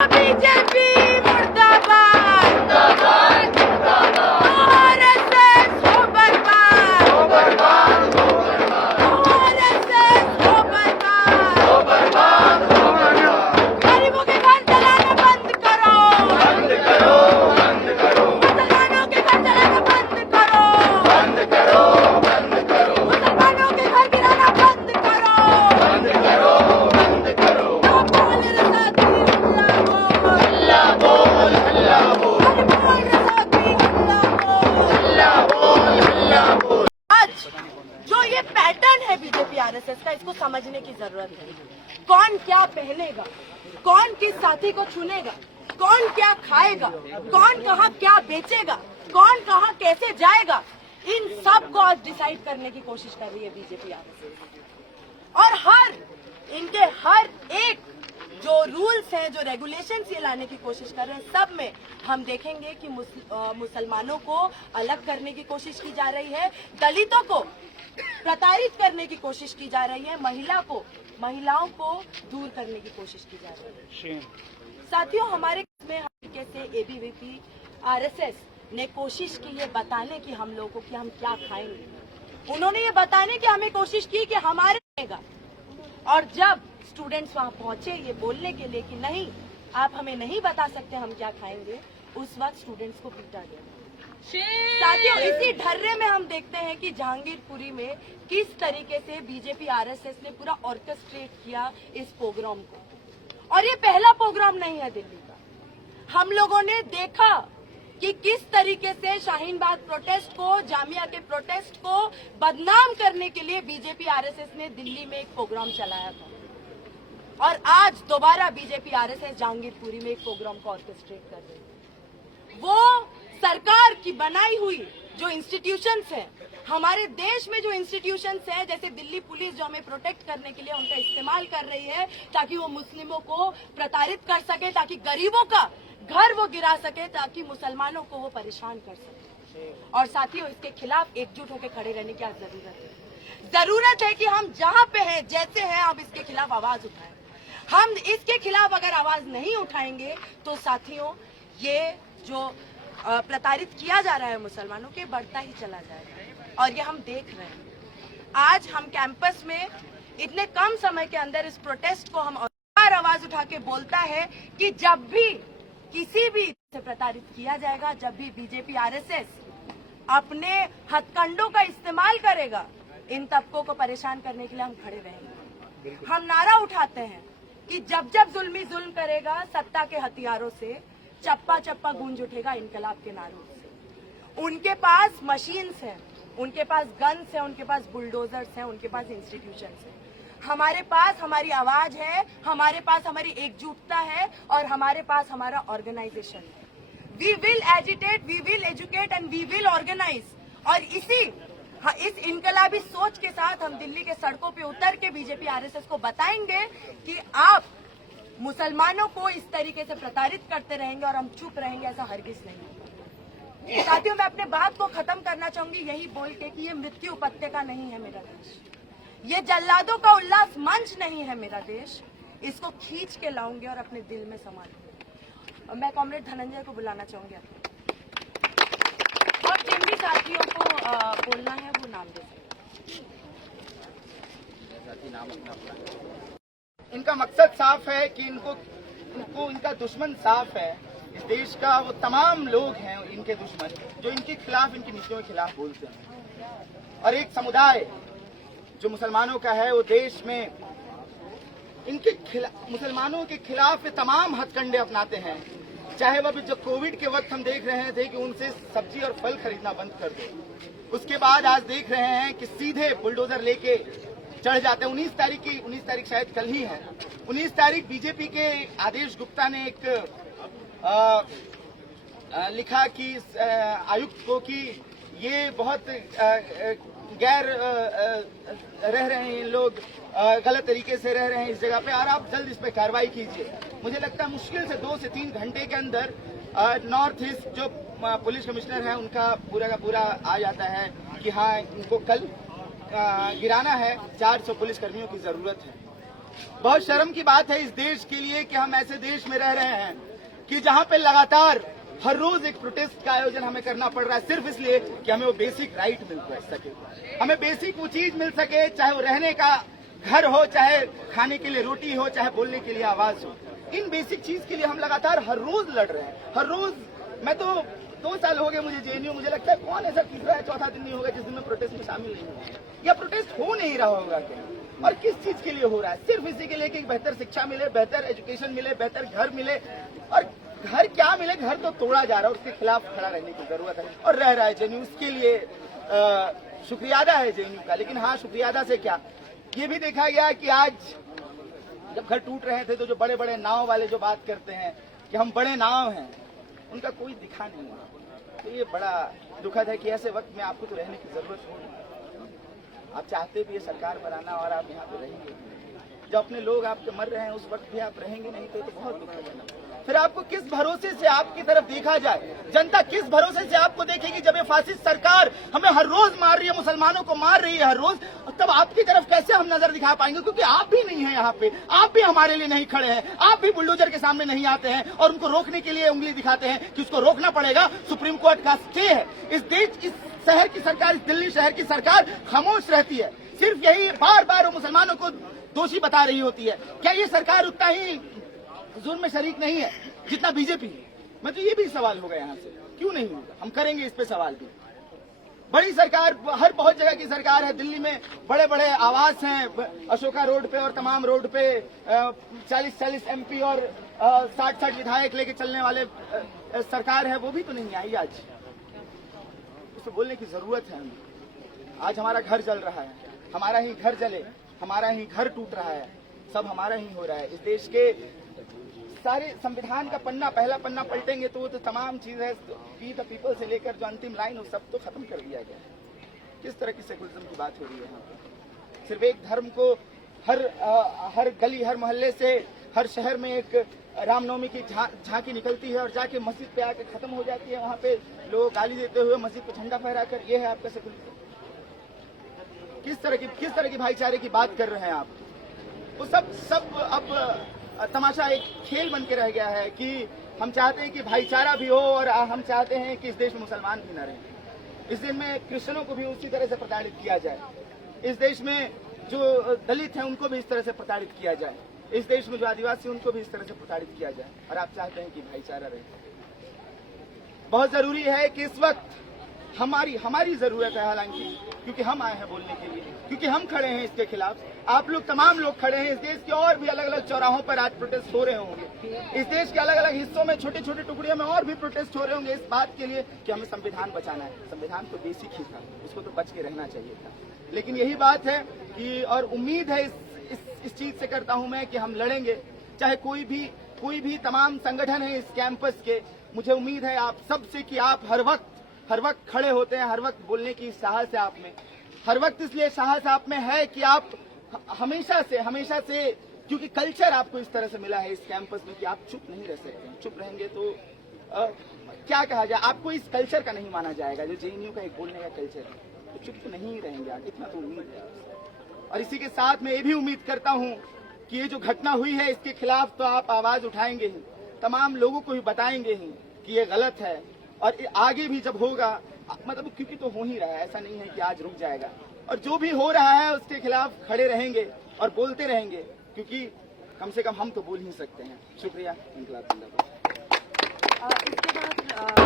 BJP मुर्दाबाद मुर्दाबाद मुर्दाबाद आरएसएस हो बर्बाद हो बर्बाद हो बर्बाद आरएसएस हो बर्बाद हो बर्बाद हो बर्बाद गरीबों के घर जलाना बंद करो बंद करो बंद करो मुसलमानों के घर जलाना बंद करो बंद करो बंद करो मुसलमानों के घर गिराना बंद करो बंद करो बंद करो जो ये पैटर्न है बीजेपी आरएसएस का, इसको समझने की जरूरत है। कौन क्या पहनेगा, कौन किस साथी को चुनेगा, कौन क्या खाएगा, कौन कहाँ क्या बेचेगा, कौन कहाँ कैसे जाएगा, इन सब को आज डिसाइड करने की कोशिश कर रही है बीजेपी आरएसएस। और इनके हर एक जो रूल्स हैं, जो रेगुलेशंस ये लाने की कोशिश कर रहे हैं, सब में हम देखेंगे कि मुसलमानों को अलग करने की कोशिश की जा रही है, दलितों को प्रताड़ित करने की कोशिश की जा रही है, महिलाओं को दूर करने की कोशिश की जा रही है। साथियों, हमारे में कैसे एबीवीपी आरएसएस ने कोशिश की ये बताने की हम लोगों को कि हम क्या खाएंगे। उन्होंने ये बताने की हमें कोशिश की कि हमारे रहेगा, और जब स्टूडेंट्स वहां पहुंचे ये बोलने के लिए कि नहीं, आप हमें नहीं बता सकते हम क्या खाएंगे, उस वक्त स्टूडेंट्स को पीटा गया। साथियों, इसी ढर्रे में हम देखते हैं कि जहांगीरपुरी में किस तरीके से बीजेपी आरएसएस ने पूरा ऑर्केस्ट्रेट किया इस प्रोग्राम को। और ये पहला प्रोग्राम नहीं है दिल्ली का। हम लोगों ने देखा कि किस तरीके से शाहीन बाग प्रोटेस्ट को, जामिया के प्रोटेस्ट को बदनाम करने के लिए बीजेपी आरएसएस ने दिल्ली में एक प्रोग्राम चलाया था, और आज दोबारा बीजेपी आरएसएस जहांगीरपुरी में एक प्रोग्राम को ऑर्केस्ट्रेट कर रही है। वो सरकार की बनाई हुई जो इंस्टीट्यूशंस हैं, हमारे देश में जो इंस्टीट्यूशंस हैं, जैसे दिल्ली पुलिस जो हमें प्रोटेक्ट करने के लिए उनका इस्तेमाल कर रही है ताकि वो मुस्लिमों को प्रताड़ित कर सके, ताकि गरीबों का घर वो गिरा सके, ताकि मुसलमानों को वो परेशान कर सके। और साथियों, इसके खिलाफ एकजुट होकर खड़े रहने की जरूरत है कि हम जहां पे हैं, जैसे हैं, हम इसके खिलाफ आवाज उठाएं। हम इसके खिलाफ अगर आवाज नहीं उठाएंगे तो साथियों, ये जो प्रताड़ित किया जा रहा है मुसलमानों के, बढ़ता ही चला जाएगा। और ये हम देख रहे हैं। आज हम कैंपस में इतने कम समय के अंदर इस प्रोटेस्ट को हम आवाज उठा के बोलता है कि जब भी किसी भी से प्रताड़ित किया जाएगा, जब भी बीजेपी आरएसएस अपने हथकंडों का इस्तेमाल करेगा, इन तबकों को परेशान करने के लिए हम खड़े रहेंगे। हम नारा उठाते हैं कि जब जब जुल्मी जुल्म करेगा, सत्ता के हथियारों से चप्पा चप्पा गूंज उठेगा इनकलाब के नारों से। उनके पास मशीन्स हैं, उनके पास गन्स हैं, उनके पास बुलडोजर्स हैं, उनके पास इंस्टीट्यूशंस हैं। हमारे पास हमारी आवाज है, हमारे पास हमारी एकजुटता है, और हमारे पास हमारा ऑर्गेनाइजेशन है। We will agitate, we will educate and we will organise. और इस इनकलाबी सोच के साथ हम दिल्ली के सड़कों पे उतर के बीजेपी आरएसएस को बताएंगे कि आप मुसलमानों को इस तरीके से प्रताड़ित करते रहेंगे और हम चुप रहेंगे, ऐसा हरगिज नहीं। साथियों, मैं अपने बात को खत्म करना चाहूंगी यही बोल के कि ये मृत्यु उपत्यका नहीं है मेरा देश, ये जल्लादों का उल्लास मंच नहीं है मेरा देश। इसको खींच के लाऊंगे और अपने दिल में संभालूंगी। मैं कॉमरेड धनंजय को बुलाना चाहूंगी और जिन भी साथियों को बोलना है वो नाम दे सकते। इनका मकसद साफ है कि इनको इनका दुश्मन साफ है। इस देश का वो तमाम लोग हैं इनके दुश्मन, जो इनके खिलाफ, इनकी नीतियों के खिलाफ बोलते हैं। और एक समुदाय जो मुसलमानों का है, वो देश में मुसलमानों के खिलाफ तमाम हथकंडे अपनाते हैं। चाहे वह जो कोविड के वक्त हम देख रहे थे कि उनसे सब्जी और फल खरीदना बंद कर दो, उसके बाद आज देख रहे हैं कि सीधे बुलडोजर लेके चढ़ जाते हैं। 19 तारीख शायद कल ही है, 19 तारीख बीजेपी के आदेश गुप्ता ने एक लिखा कि आयुक्त को कि ये बहुत गैर रह रहे हैं, लोग गलत तरीके से रह रहे हैं इस जगह पे, और आप जल्द इस पे कार्रवाई कीजिए। मुझे लगता है मुश्किल से 2 से 3 घंटे के अंदर नॉर्थ ईस्ट जो पुलिस कमिश्नर है उनका पूरा का पूरा आ जाता है कि हाँ, इनको कल गिराना है, 400 पुलिस कर्मियों की जरूरत है। बहुत शर्म की बात है इस देश के लिए कि हम ऐसे देश में रह रहे हैं कि जहां पे लगातार हर रोज एक प्रोटेस्ट का आयोजन हमें करना पड़ रहा है, सिर्फ इसलिए कि हमें वो बेसिक राइट मिल सके, हमें बेसिक वो चीज मिल सके, चाहे वो रहने का घर हो, चाहे खाने के लिए रोटी हो, चाहे बोलने के लिए आवाज हो। इन बेसिक चीज के लिए हम लगातार हर रोज लड़ रहे हैं, हर रोज। मैं तो 2 साल हो गए मुझे जेएनयू, मुझे लगता है कौन ऐसा तीसरा या चौथा दिन नहीं होगा जिस दिन में प्रोटेस्ट में शामिल नहीं हुआ, या प्रोटेस्ट हो नहीं रहा होगा क्या, और किस चीज के लिए हो रहा है? सिर्फ इसी के लिए कि बेहतर शिक्षा मिले, बेहतर एजुकेशन मिले, बेहतर घर मिले। और घर क्या मिले? घर तो तोड़ा जा रहा है, उसके खिलाफ खड़ा रहने की जरूरत है और रह रहा है जेएनयू। उसके लिए शुक्रिया अदा है जेएनयू का। लेकिन हाँ, शुक्रिया अदा से क्या, ये भी देखा गया कि आज जब घर टूट रहे थे तो जो बड़े बड़े नाव वाले जो बात करते हैं कि हम बड़े नाव हैं, उनका कोई दिखा नहीं हुआ। तो ये बड़ा दुखद है कि ऐसे वक्त में आपको तो रहने की जरूरत होगी। आप चाहते भी ये सरकार बनाना और आप यहाँ पे रहेंगे, जब अपने लोग आपके मर रहे हैं उस वक्त भी आप रहेंगे नहीं, तो बहुत दुखद है। फिर आपको किस भरोसे से आपकी तरफ देखा जाए? जनता किस भरोसे से आपको देखेगी जब ये फासिस्ट सरकार हमें हर रोज मार रही है, मुसलमानों को मार रही है हर रोज, तब आपकी तरफ कैसे हम नजर दिखा पाएंगे? क्योंकि आप भी नहीं है यहाँ पे, आप भी हमारे लिए नहीं खड़े हैं, आप भी बुलडोजर के सामने नहीं आते हैं और उनको रोकने के लिए उंगली दिखाते हैं कि उसको रोकना पड़ेगा। सुप्रीम कोर्ट का स्टे है। इस देश, इस शहर की सरकार, इस दिल्ली शहर की सरकार खामोश रहती है, सिर्फ यही बार बार वो मुसलमानों को दोषी बता रही होती है। क्या ये सरकार उतना ही जुर्म में शरीक नहीं है जितना बीजेपी है? मैं तो ये भी सवाल होगा यहाँ से, क्यों नहीं होगा? हम करेंगे इस पे सवाल भी। बड़ी सरकार, हर बहुत जगह की सरकार है। दिल्ली में बड़े बड़े आवास हैं, अशोका रोड पे और तमाम रोड पे 40-40 एमपी और 60-60 विधायक लेके चलने वाले सरकार है, वो भी तो नहीं आई आज। उसको बोलने की जरूरत है हमें। आज हमारा घर जल रहा है, हमारा ही घर जले, हमारा ही घर टूट रहा है, सब हमारा ही हो रहा है। इस देश के सारे संविधान का पन्ना, पहला पन्ना पलटेंगे तो वो तो तमाम चीजें वी द पीपल से लेकर जो अंतिम लाइन हो सब तो खत्म कर दिया गया। किस तरह की सेकुलरिज्म की बात हो रही है यहाँ पे? सिर्फ एक धर्म को हर गली, हर मोहल्ले से, हर शहर में एक रामनवमी की झांकी निकलती है और जाके मस्जिद पे आके खत्म हो जाती है। वहाँ पे लोग गाली देते हुए मस्जिद को झंडा फहराकर, ये है आपका सेकुलरिज्म? किस तरह की भाईचारे की बात कर रहे हैं आप? वो सब अब तमाशा एक खेल बन के रह गया है कि हम चाहते हैं कि भाईचारा भी हो और हम चाहते हैं कि इस देश में मुसलमान भी न रहें। इस देश में क्रिश्चियनों को भी उसी तरह से प्रताड़ित किया जाए। इस देश में जो दलित हैं उनको भी इस तरह से प्रताड़ित किया जाए। इस देश में जो आदिवासी उनको भी इस तरह से प्रताड़ित किया जाए, और आप चाहते हैं कि भाईचारा रहे। बहुत जरूरी है कि इस वक्त हमारी जरूरत है, हालांकि क्योंकि हम आए हैं बोलने के लिए, क्योंकि हम खड़े हैं इसके खिलाफ। आप लोग, तमाम लोग खड़े हैं। इस देश के और भी अलग अलग चौराहों पर आज प्रोटेस्ट हो रहे होंगे। इस देश के अलग अलग हिस्सों में, छोटे छोटे टुकड़ियों में और भी प्रोटेस्ट हो रहे होंगे इस बात के लिए कि हमें संविधान बचाना है। संविधान तो बेसिक ही था, उसको तो बच के रहना चाहिए था। लेकिन यही बात है कि, और उम्मीद है इस चीज से करता हूं मैं कि हम लड़ेंगे, चाहे कोई भी तमाम संगठन है इस कैंपस के। मुझे उम्मीद है आप सबसे कि आप हर वक्त खड़े होते हैं, हर वक्त बोलने की साहस है आप में, हर वक्त इसलिए साहस आप में है कि आप हमेशा से क्योंकि कल्चर आपको इस तरह से मिला है इस कैंपस में कि आप चुप नहीं रह सकते। चुप रहेंगे तो क्या कहा जाए, आपको इस कल्चर का नहीं माना जाएगा जो जेएनयू का एक बोलने का कल्चर है। तो चुप तो नहीं रहेंगे आप, इतना तो उम्मीद है। और इसी के साथ मैं ये भी उम्मीद करता हूँ कि ये जो घटना हुई है इसके खिलाफ तो आप आवाज उठाएंगे ही, तमाम लोगों को भी बताएंगे ही कि ये गलत है। और आगे भी जब होगा, मतलब क्योंकि तो हो ही रहा है, ऐसा नहीं है कि आज रुक जाएगा, और जो भी हो रहा है उसके खिलाफ खड़े रहेंगे और बोलते रहेंगे, क्योंकि कम से कम हम तो बोल ही सकते हैं। शुक्रिया। इंकलाब जिंदाबाद। इसके बाद